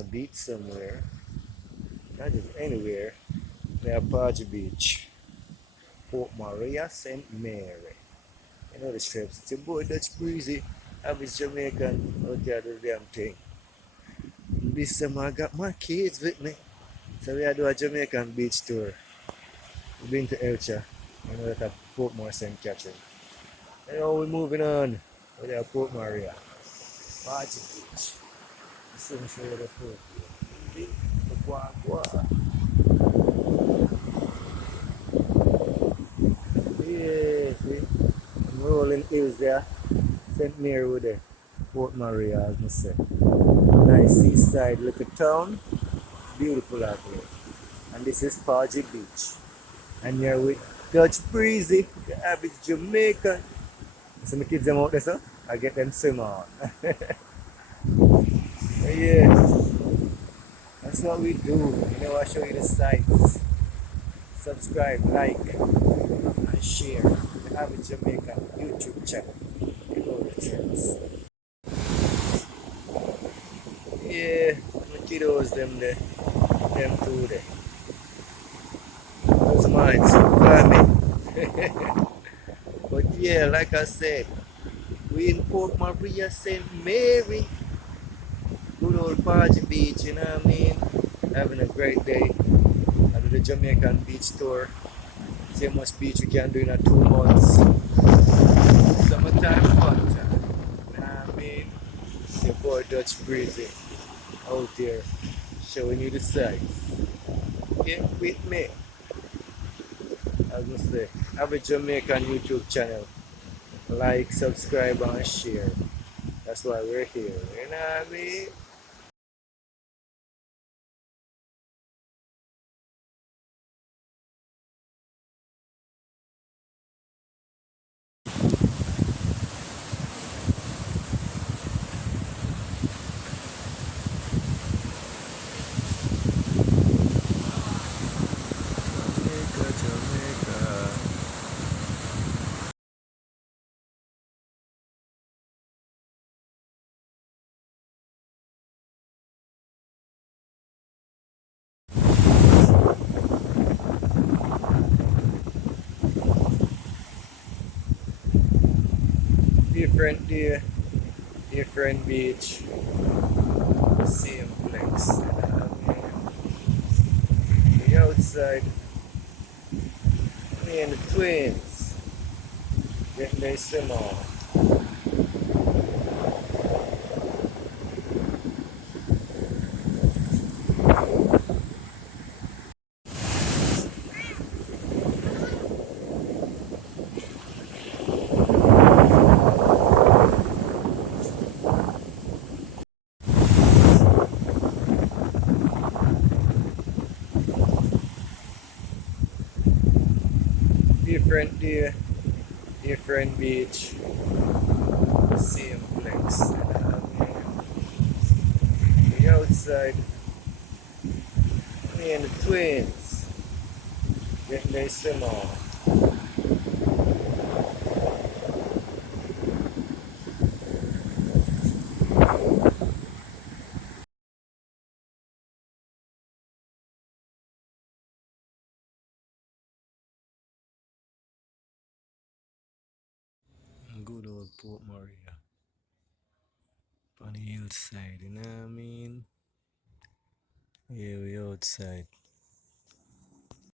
a beach somewhere, not just anywhere. We have Party Beach, Port Maria, St. Mary. You know the strips. It's your boy Dutch Breezy. Average Jamaican out there do the damn thing. This summer I got my kids with me. So we are do a Jamaican beach tour. We've been to Elcha. You know that at Portmore St. Catherine. And now we're moving on. We are Port Maria. Party Beach. This is show you the food. Gua, gua. Yeah, see? I'm rolling hills there. St. Mary with there. Port Maria, as I say. Nice seaside little town. Beautiful out here. And this is Paji Beach. And here with Dutch Breezy, the average Jamaican. So my kids them out there, so I get them swim on. Yeah, that's what we do. You know, I show you the sights. Subscribe, like, and share. The average Jamaican YouTube channel. You know the trends. Yeah, my kiddos them there. Them too there. Those minds, climbing. But yeah, like I said, we in Port Maria St. Mary, good old Party Beach, you know what I mean? Having a great day. I do the Jamaican beach tour. See how much beach we can do in a 2 months. Summertime fun time. You know what I mean? Your boy Dutch Breezy out there showing you the sights. Get with me. As I say, have a Jamaican YouTube channel. Like, subscribe, and share. That's why we're here. You know what I mean? Jamaica, Jamaica. Different day, different beach, same flex. You know what I mean? The outside, me and the twins getting their swim on. Different day, different beach, same flex. You know what I mean? The outside, me and the twins getting their swim on. Good old Port Maria. On the hillside, you know what I mean? Yeah, we outside.